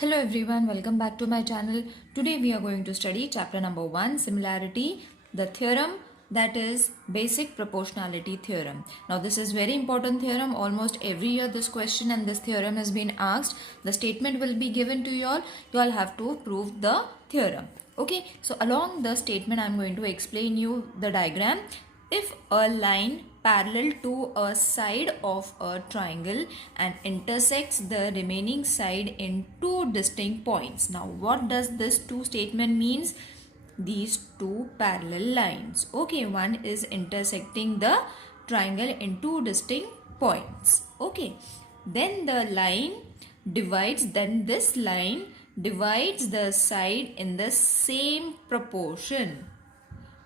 Hello everyone, welcome back to my channel. Today we are going to study chapter number 1, Similarity, the theorem that is Basic Proportionality Theorem. Now this is very important theorem. Almost every year this question and this theorem has been asked. The statement will be given to you all. You all have to prove the theorem. Okay, so along the statement I am going to explain you the diagram. If a line parallel to a side of a triangle and intersects the remaining side in two distinct points. Now what does this two statement means? These two parallel lines. Okay, one is intersecting the triangle in two distinct points. Okay, then the line divides, this line divides the side in the same proportion.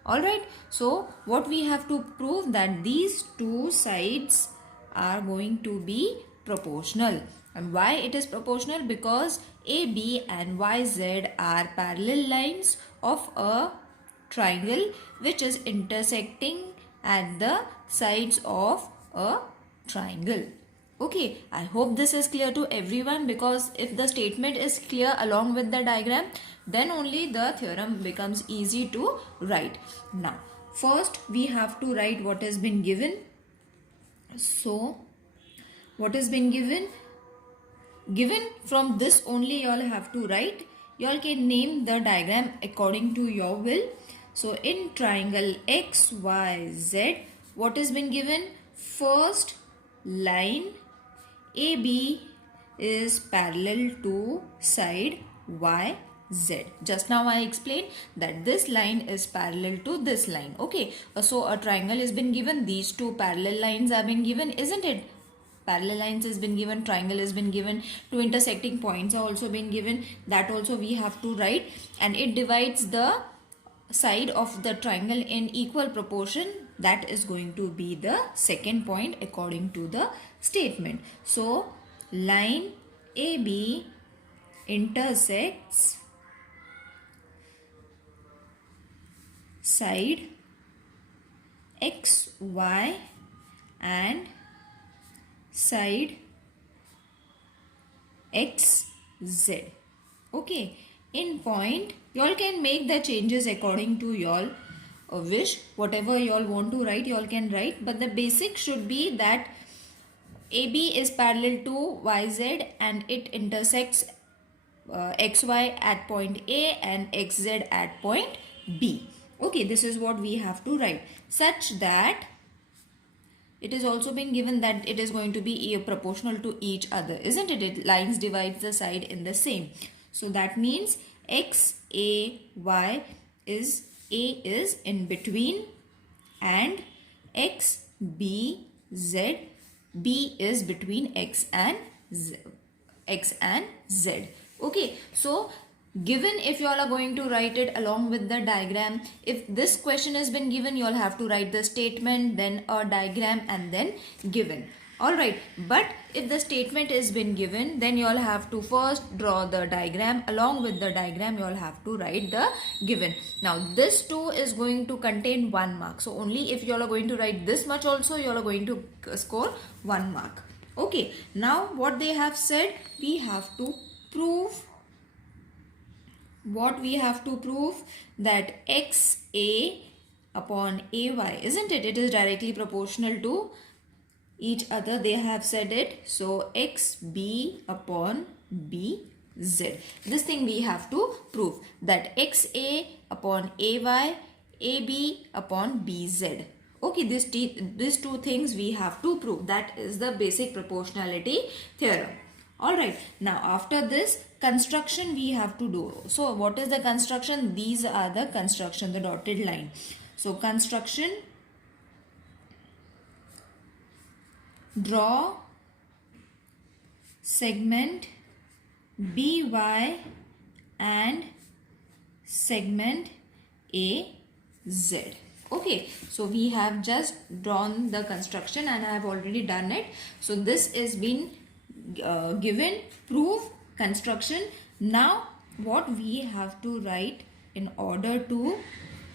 Alright, so what we have to prove that these two sides are going to be proportional. And why it is proportional? Because AB and YZ are parallel lines of a triangle which is intersecting at the sides of a triangle. Okay, I hope this is clear to everyone, because if the statement is clear along with the diagram, then only the theorem becomes easy to write. Now, first we have to write what has been given. So, what has been given? Given from this only you all have to write. You all can name the diagram according to your will. So, in triangle XYZ, what has been given? First line AB is parallel to side YZ. Just now I explained that this line is parallel to this line. Okay, so a triangle has been given. These two parallel lines have been given, isn't it? Parallel lines has been given, triangle has been given, two intersecting points are also been given. That also we have to write, and it divides the side of the triangle in equal proportion. That is going to be the second point according to the statement. So line AB intersects side XY and side XZ. Okay, in point you all can make the changes according to your wish. Whatever you all want to write, you all can write, but the basic should be that AB is parallel to YZ and it intersects XY at point A and XZ at point B. Okay, this is what we have to write, such that it is also been given that it is going to be proportional to each other, isn't it? Lines divides the side in the same. So that means XAY is A is in between and XBZ, B is between X and Z. Okay, so given, if you all are going to write it along with the diagram, if this question has been given, you all have to write the statement, then a diagram, and then given. Alright, but if the statement has been given, then you all have to first draw the diagram. Along with the diagram, you all have to write the given. Now this too is going to contain 1 mark. So only if you all are going to write this much also, you all are going to score 1 mark. Okay, now what they have said, we have to prove. What we have to prove? That XA upon AY, isn't it? It is directly proportional to each other. They have said it. So XB upon BZ. This thing we have to prove, that XA upon AY, AB upon BZ. Okay, these two things we have to prove. That is the basic proportionality theorem. Alright, now after this, construction we have to do. So what is the construction? These are the construction, the dotted line. So construction, draw segment BY and segment AZ. Okay, so we have just drawn the construction and I have already done it. So this is been given, prove construction. Now what we have to write in order to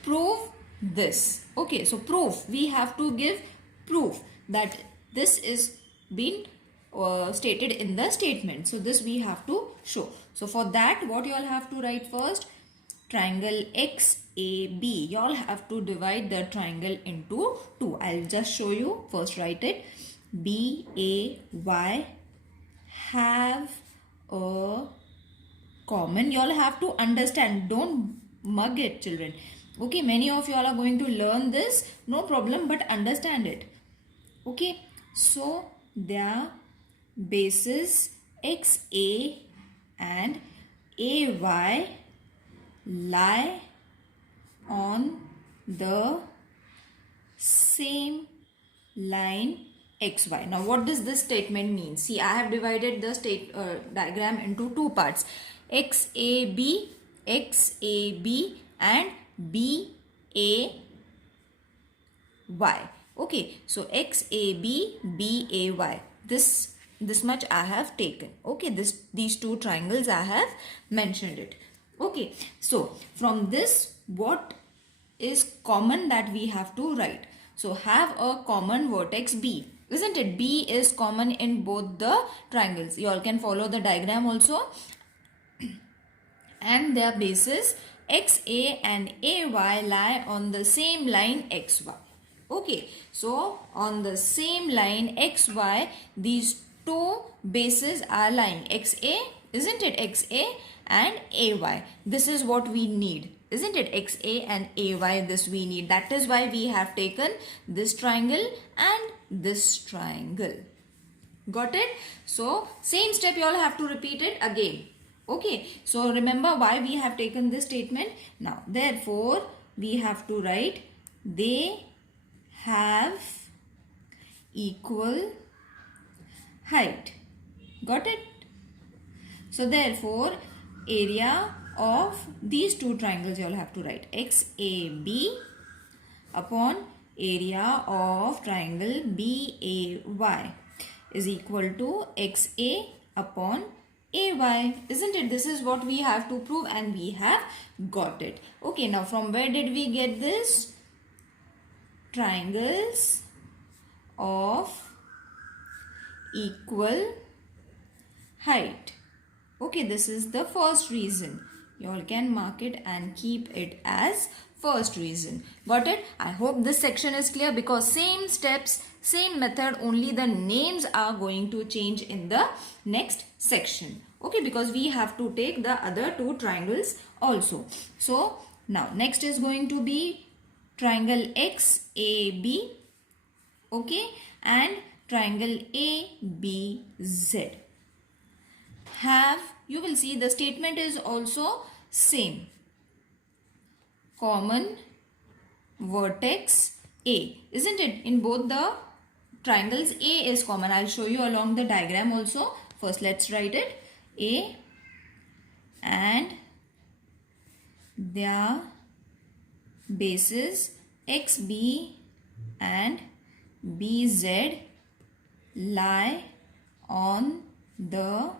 prove this? Okay, so proof, we have to give proof that this is been stated in the statement. So this we have to show. So for that, what you all have to write first? Triangle XAB. You all have to divide the triangle into two. I'll just show you. First write it. BAY have a common. You all have to understand. Don't mug it, children. Okay, many of you all are going to learn this. No problem, but understand it. Okay, so their bases XA and AY lie on the same line XY. Now what does this statement mean? See, I have divided the diagram into two parts. XAB and BAY. Okay, so XAB BAY. This much I have taken. Okay, these two triangles I have mentioned it. Okay, so from this, what is common that we have to write? So have a common vertex B. Isn't it? B is common in both the triangles. You all can follow the diagram also. And their bases XA and AY lie on the same line XY. Okay, so on the same line XY, these two bases are lying. XA, isn't it? XA and AY. This is what we need. Isn't it? XA and AY, this we need. That is why we have taken this triangle and this triangle. Got it? So, same step you all have to repeat it again. Okay, so remember why we have taken this statement. Now, therefore, we have to write they have equal height. Got it? So, therefore, area of these two triangles you all have to write XAB upon area of triangle BAY is equal to XA upon AY. Isn't it? This is what we have to prove and we have got it. Okay, now from where did we get this? Triangles of equal height. Okay, this is the first reason. You all can mark it and keep it as first reason. Got it? I hope this section is clear, because same steps, same method, only the names are going to change in the next section. Okay, because we have to take the other two triangles also. So now next is going to be triangle XAB. Okay, and triangle ABZ. You will see the statement is also same. Common vertex A. Isn't it? In both the triangles, A is common. I'll show you along the diagram also. First, let's write it. A and their bases XB and BZ lie on the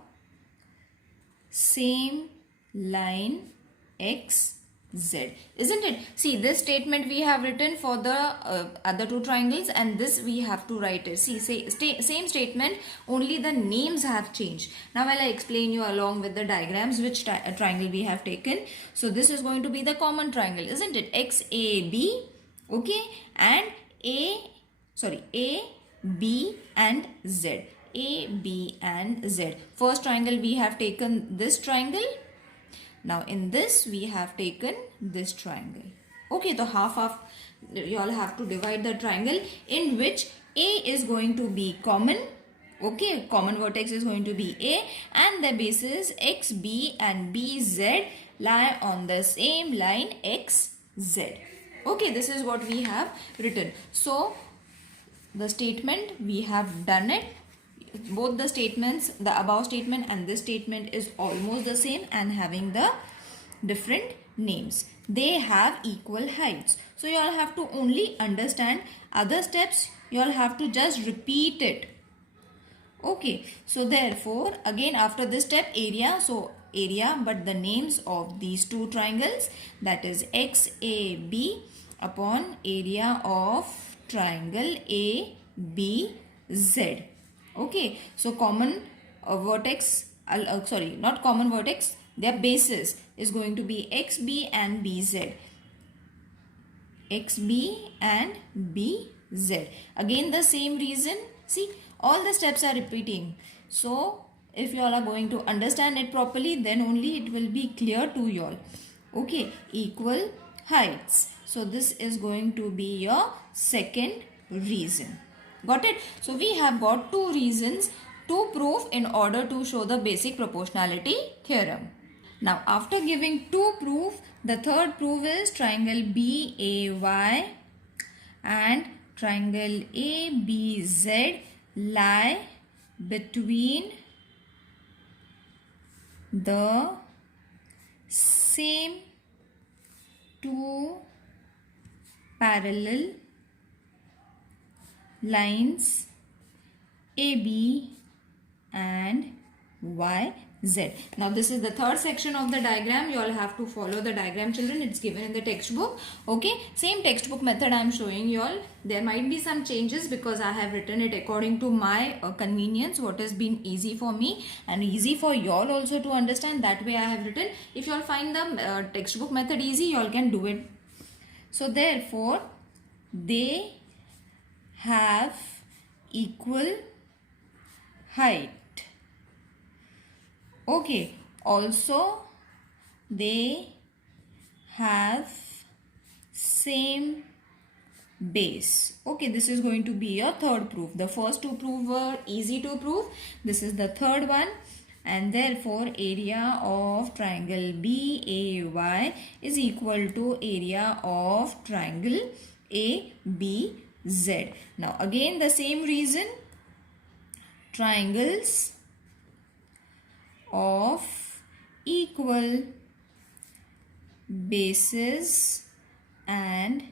same line XZ. Isn't it? See, this statement we have written for the other two triangles, and this we have to write it. See, same statement, only the names have changed. Now I'll explain you along with the diagrams which triangle we have taken. So this is going to be the common triangle, isn't it? XAB, okay, and A, B and Z. A, B and Z. First triangle we have taken this triangle. Now in this we have taken this triangle. Okay, so half you all have to divide the triangle in which A is going to be common. Okay, common vertex is going to be A, and the bases X, B and BZ lie on the same line XZ. Okay, this is what we have written. So the statement we have done it. Both the statements, the above statement and this statement is almost the same and having the different names. They have equal heights. So you all have to only understand. Other steps you all have to just repeat it. Okay, so therefore again after this step, area. So area, but the names of these two triangles, that is XAB upon area of triangle ABZ. Okay, so common vertex sorry, not common vertex, their bases is going to be xb and bz. xb and bz. Again the same reason. See, all the steps are repeating. So if you all are going to understand it properly, then only it will be clear to you all. Okay, equal heights. So this is going to be your second reason. Got it? So we have got two reasons to prove in order to show the basic proportionality theorem. Now after giving two proof, the third proof is triangle BAY and triangle ABZ lie between the same two parallel lines AB and YZ. Now this is the third section of the diagram. You all have to follow the diagram, children. It's given in the textbook. Okay, same textbook method I am showing you all. There might be some changes because I have written it according to my convenience, what has been easy for me and easy for you all also to understand. That way I have written. If you all find the textbook method easy, you all can do it. So therefore they have equal height. Okay, also they have same base. Okay, this is going to be your third proof. The first two proof were easy to prove. This is the third one, and therefore area of triangle BAY is equal to area of triangle ABZ. Now again the same reason, triangles of equal bases and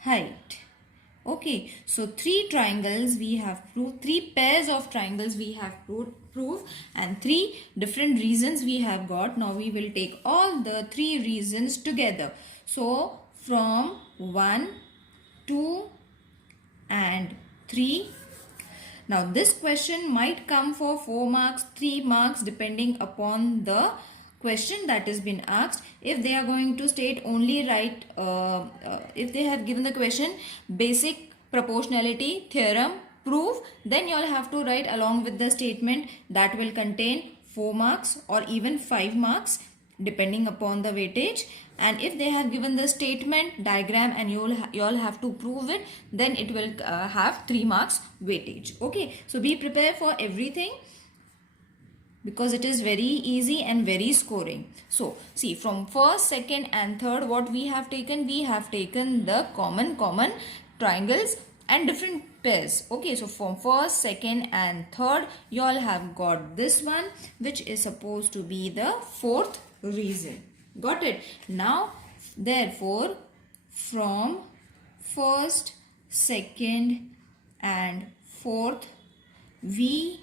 height. Okay, so three triangles we have proved, three pairs of triangles we have proved, and three different reasons we have got. Now we will take all the three reasons together. So from 1, 2 and 3. Now this question might come for 4 marks, 3 marks depending upon the question that has been asked. If they are going to state only right, if they have given the question basic proportionality theorem prove, then you all have to write along with the statement that will contain 4 marks or even 5 marks depending upon the weightage. And if they have given the statement diagram and you all have to prove it, then it will have 3 marks weightage. Okay, so be prepared for everything because it is very easy and very scoring. So see, from first, second and third, what we have taken the common triangles and different pairs. Okay, so from first, second and third, you all have got this one, which is supposed to be the fourth reason. Got it? Now therefore from first, second and fourth we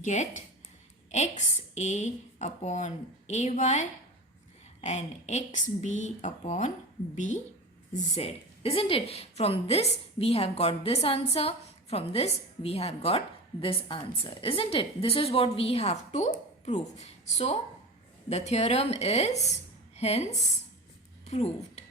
get XA upon AY and XB upon BZ. Isn't it? From this we have got this answer. From this we have got this answer. Isn't it? This is what we have to prove. So the theorem is hence proved.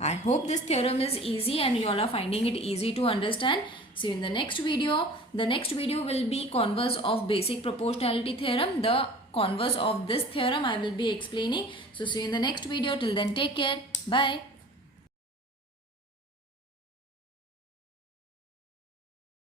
I hope this theorem is easy and you all are finding it easy to understand. See you in the next video. The next video will be converse of basic proportionality theorem. The converse of this theorem I will be explaining. So see you in the next video. Till then, take care. Bye.